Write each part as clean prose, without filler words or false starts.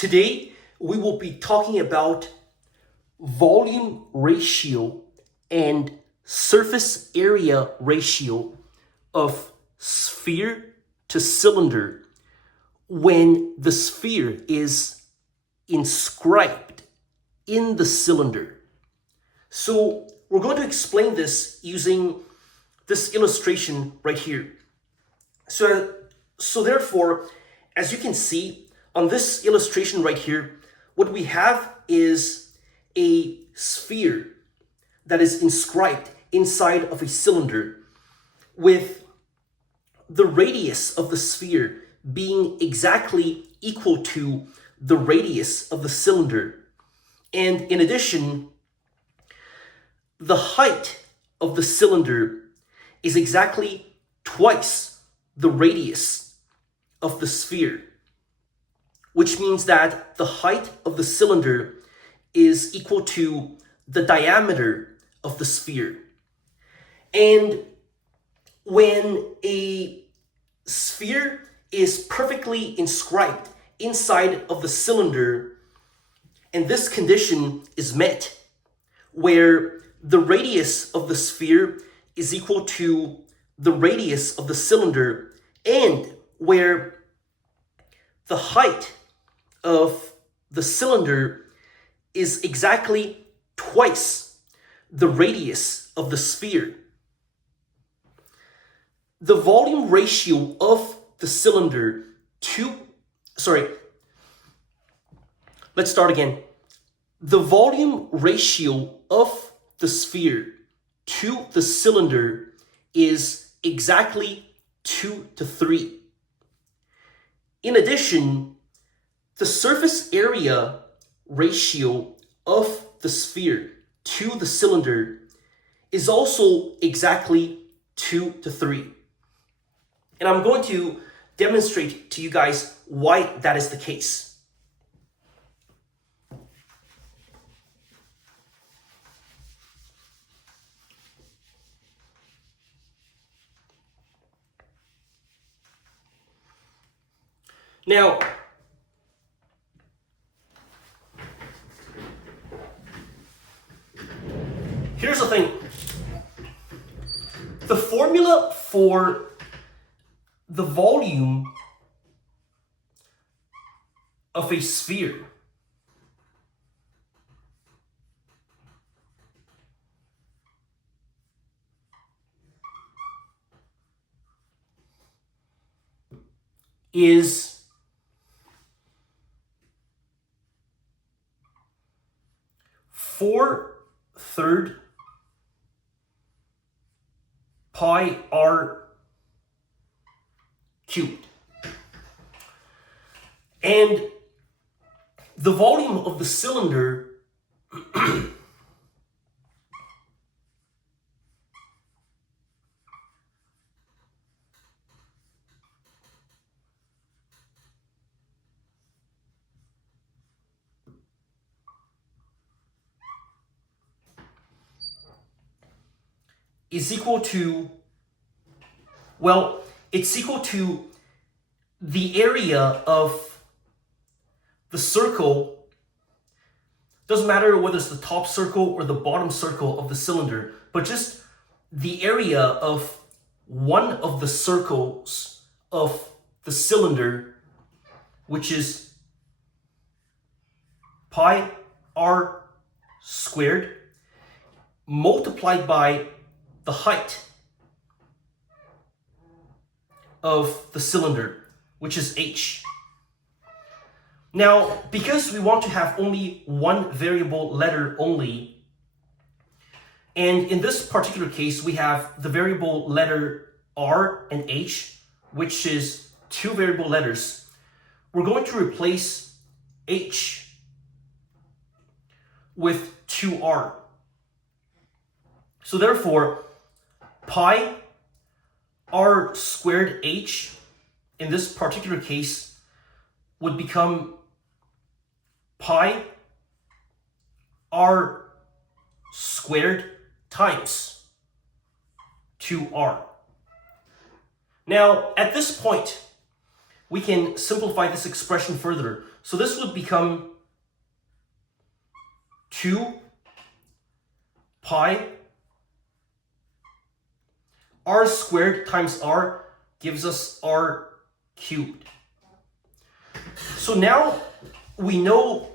Today, we will be talking about volume ratio and surface area ratio of sphere to cylinder when the sphere is inscribed in the cylinder. So we're going to explain this using this illustration right here. So therefore, as you can see on this illustration right here, what we have is a sphere that is inscribed inside of a cylinder with the radius of the sphere being exactly equal to the radius of the cylinder. And in addition, the height of the cylinder is exactly twice the radius of the sphere, which means that the height of the cylinder is equal to the diameter of the sphere. And when a sphere is perfectly inscribed inside of the cylinder, and this condition is met, where the radius of the sphere is equal to the radius of the cylinder, and where the height of the cylinder is exactly twice the radius of the sphere, the volume ratio of the cylinder let's start again. The volume ratio of the sphere to the cylinder is exactly 2:3. In addition, the surface area ratio of the sphere to the cylinder is also exactly 2:3. And I'm going to demonstrate to you guys why that is the case. Now, here's the thing. The formula for the volume of a sphere is four-thirds pi r cubed. And the volume of the cylinder is equal to, it's equal to the area of the circle. Doesn't matter whether it's the top circle or the bottom circle of the cylinder, but just the area of one of the circles of the cylinder, which is pi r squared multiplied by the height of the cylinder, which is h. Now, because we want to have only one variable letter only, and in this particular case, we have the variable letter r and h, which is two variable letters, we're going to replace h with 2r. So therefore, pi r squared h in this particular case would become pi r squared times 2r. Now, at this point, we can simplify this expression further. So this would become 2 pi r squared times r gives us r cubed. So now we know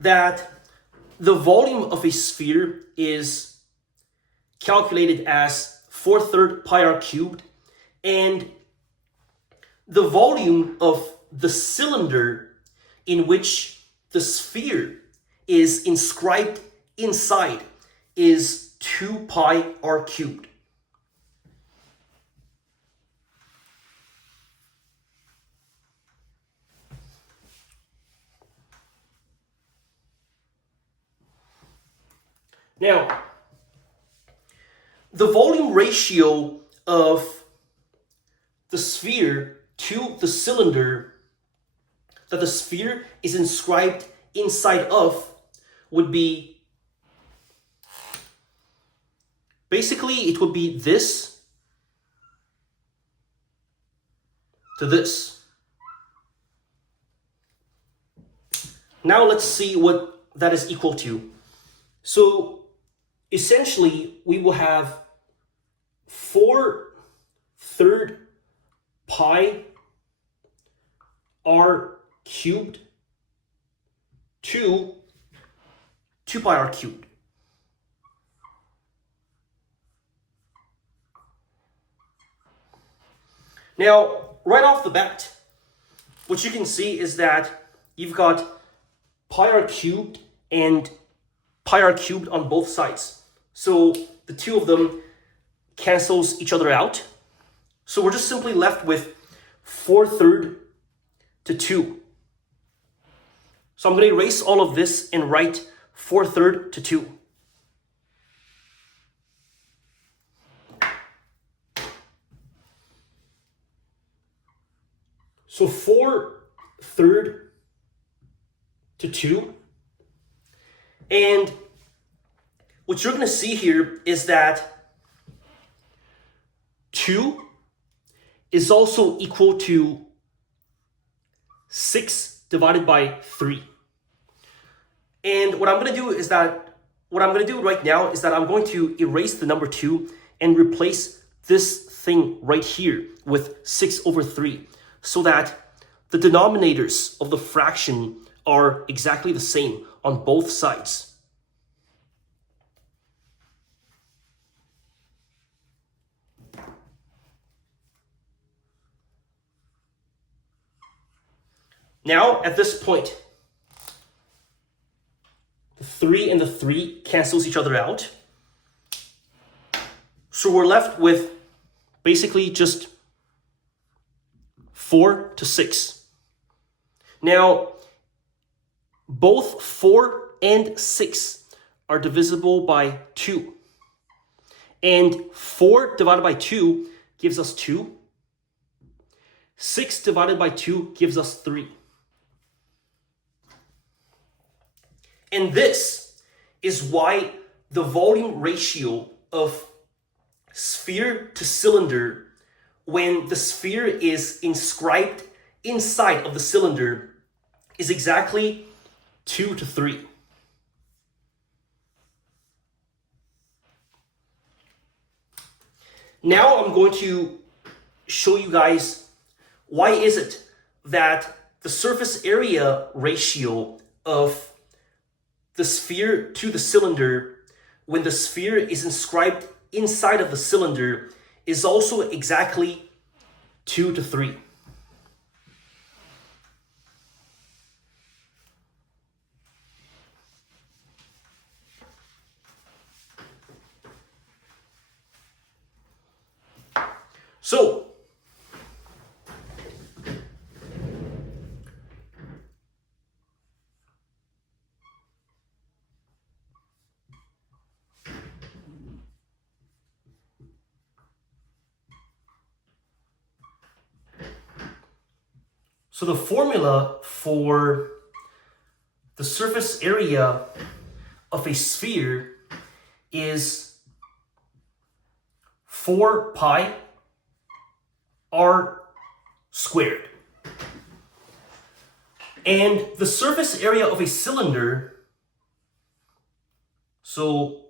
that the volume of a sphere is calculated as 4/3 pi r cubed, and the volume of the cylinder in which the sphere is inscribed inside is 2 pi r cubed. Now, the volume ratio of the sphere to the cylinder that the sphere is inscribed inside of would be, basically it would be this to this. Now let's see what that is equal to. So essentially we will have 4/3 pi r cubed to 2 pi r cubed. Now, right off the bat, what you can see is that you've got pi r cubed and pi r cubed on both sides. So the two of them cancels each other out. So we're just simply left with 4/3 to 2. So I'm going to erase all of this and write 4/3 to 2. So 4/3 to 2. And what you're going to see here is that 2 is also equal to 6 divided by 3. And what I'm going to do right now is that I'm going to erase the number 2 and replace this thing right here with 6/3 so that the denominators of the fraction are exactly the same on both sides. Now, at this point, the 3 and the 3 cancels each other out. So we're left with basically just 4 to 6. Now, both 4 and 6 are divisible by 2. And 4 divided by 2 gives us 2. 6 divided by 2 gives us 3. And this is why the volume ratio of sphere to cylinder, when the sphere is inscribed inside of the cylinder, is exactly 2 to 3. Now I'm going to show you guys why is it that the surface area ratio of the sphere to the cylinder, when the sphere is inscribed inside of the cylinder, is also exactly 2 to 3. So, the formula for the surface area of a sphere is 4 pi r squared. And the surface area of a cylinder, so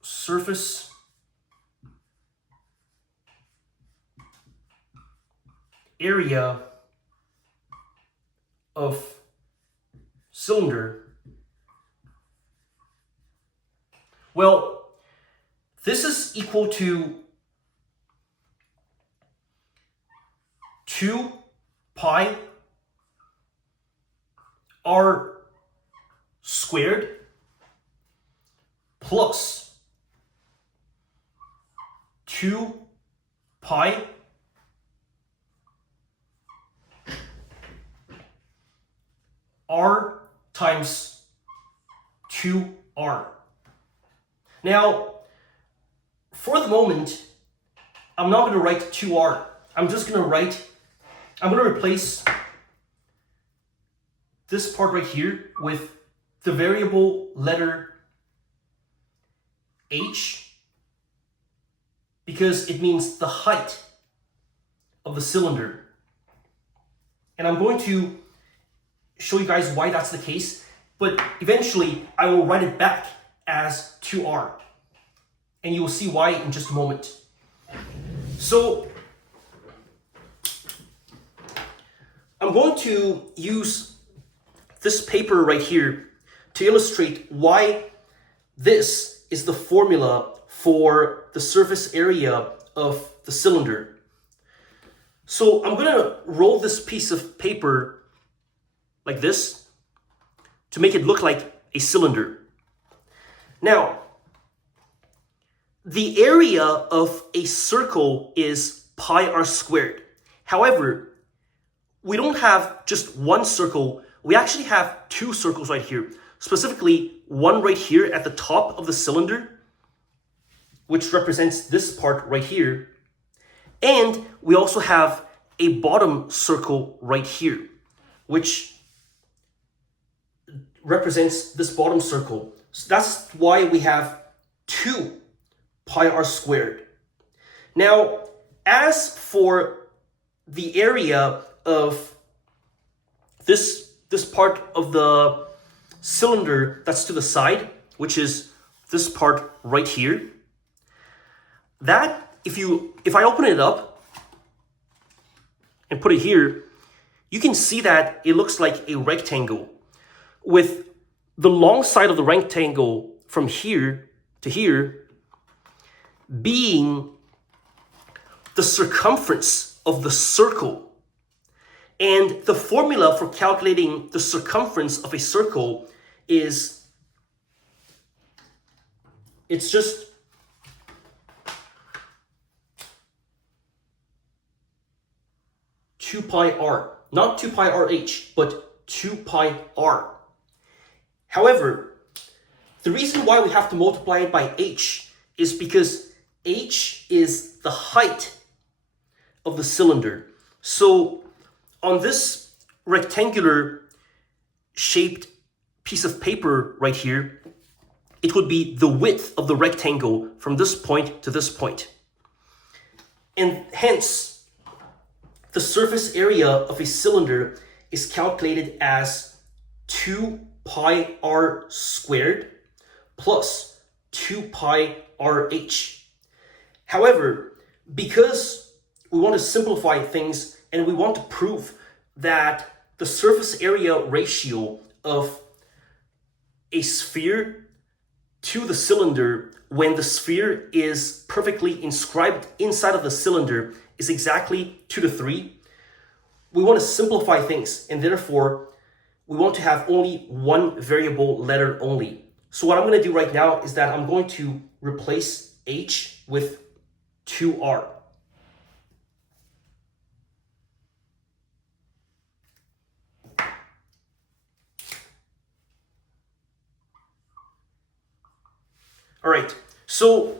surface area of cylinder, well, this is equal to 2 pi r squared plus 2 pi r times 2r. Now, for the moment, I'm not going to write 2r. I'm going to replace this part right here with the variable letter h, because it means the height of the cylinder. And I'm going to show you guys why that's the case, but eventually I will write it back as 2r. And you will see why in just a moment. So I'm going to use this paper right here to illustrate why this is the formula for the surface area of the cylinder. So I'm going to roll this piece of paper like this to make it look like a cylinder. Now, the area of a circle is pi r squared. However, we don't have just one circle, we actually have two circles right here. Specifically, one right here at the top of the cylinder, which represents this part right here. And we also have a bottom circle right here, which represents this bottom circle. So that's why we have 2 pi r squared. Now, as for the area of this part of the cylinder that's to the side, which is this part right here, that if I open it up and put it here, you can see that it looks like a rectangle, with the long side of the rectangle from here to here being the circumference of the circle. And the formula for calculating the circumference of a circle is, it's just two pi r, not 2 pi rh, but 2 pi r. However, the reason why we have to multiply it by h is because h is the height of the cylinder. So on this rectangular shaped piece of paper right here, it would be the width of the rectangle from this point to this point. And hence, the surface area of a cylinder is calculated as 2 pi r squared plus 2 pi rh. However, because we want to simplify things and we want to prove that the surface area ratio of a sphere to the cylinder when the sphere is perfectly inscribed inside of the cylinder is exactly 2 to 3, we want to simplify things, and therefore we want to have only one variable letter only. So what I'm going to do right now is that I'm going to replace h with 2r. All right, so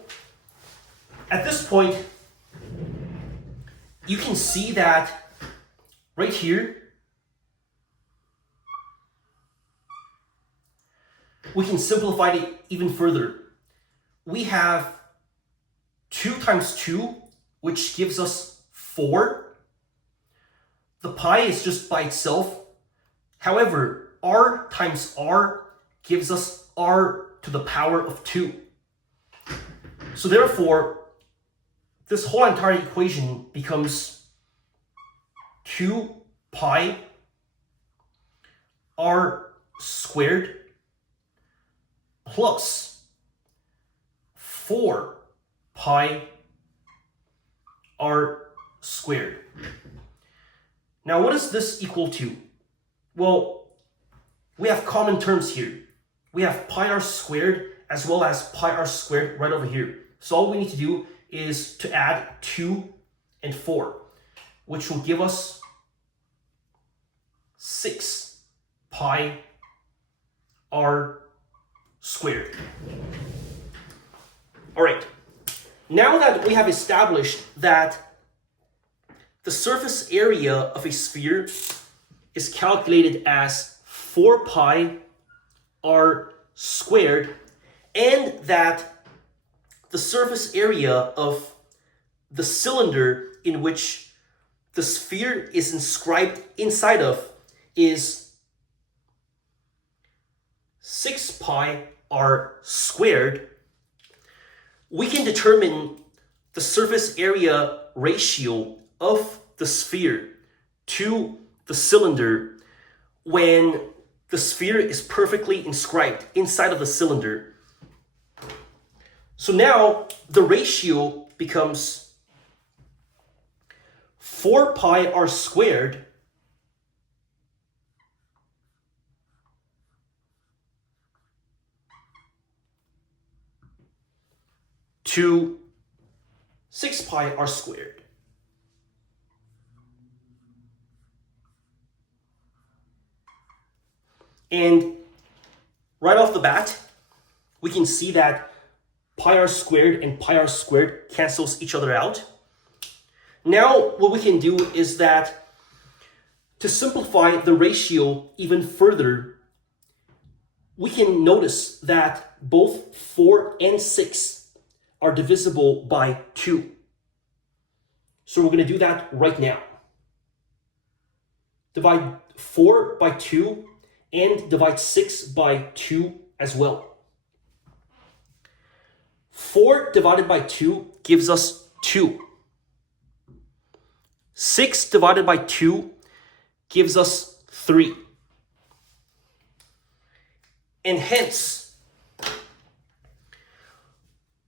at this point, you can see that right here, we can simplify it even further. We have 2 times 2, which gives us 4. The pi is just by itself However, r times r gives us r to the power of 2. So therefore, this whole entire equation becomes 2 pi r squared plus 4 pi r squared. Now, what is this equal to? Well, we have common terms here. We have pi r squared as well as pi r squared right over here. So all we need to do is to add 2 and 4, which will give us 6 pi r squared. All right, now that we have established that the surface area of a sphere is calculated as 4 pi r squared, and that the surface area of the cylinder in which the sphere is inscribed inside of is 6 pi r squared, we can determine the surface area ratio of the sphere to the cylinder when the sphere is perfectly inscribed inside of the cylinder. So now the ratio becomes 4 pi r squared to 6 pi r squared. And right off the bat, we can see that pi r squared and pi r squared cancels each other out. Now, what we can do is that to simplify the ratio even further, we can notice that both 4 and 6 are divisible by 2. So we're going to do that right now. Divide 4 by 2 and divide 6 by 2 as well. 4 divided by 2 gives us 2. 6 divided by 2 gives us 3. And hence,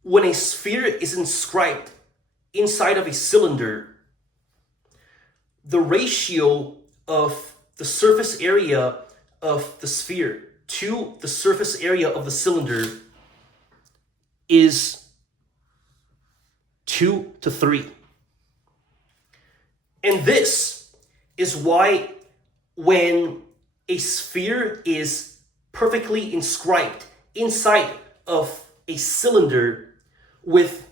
when a sphere is inscribed inside of a cylinder, the ratio of the surface area of the sphere to the surface area of the cylinder is 2 to 3. And this is why when a sphere is perfectly inscribed inside of a cylinder with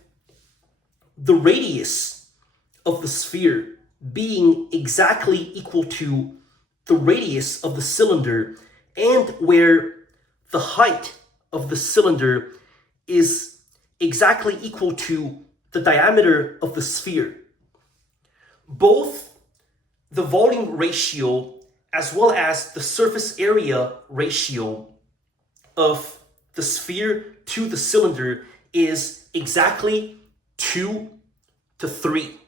the radius of the sphere being exactly equal to the radius of the cylinder, and where the height of the cylinder is exactly equal to the diameter of the sphere, both the volume ratio as well as the surface area ratio of the sphere to the cylinder is exactly 2 to 3.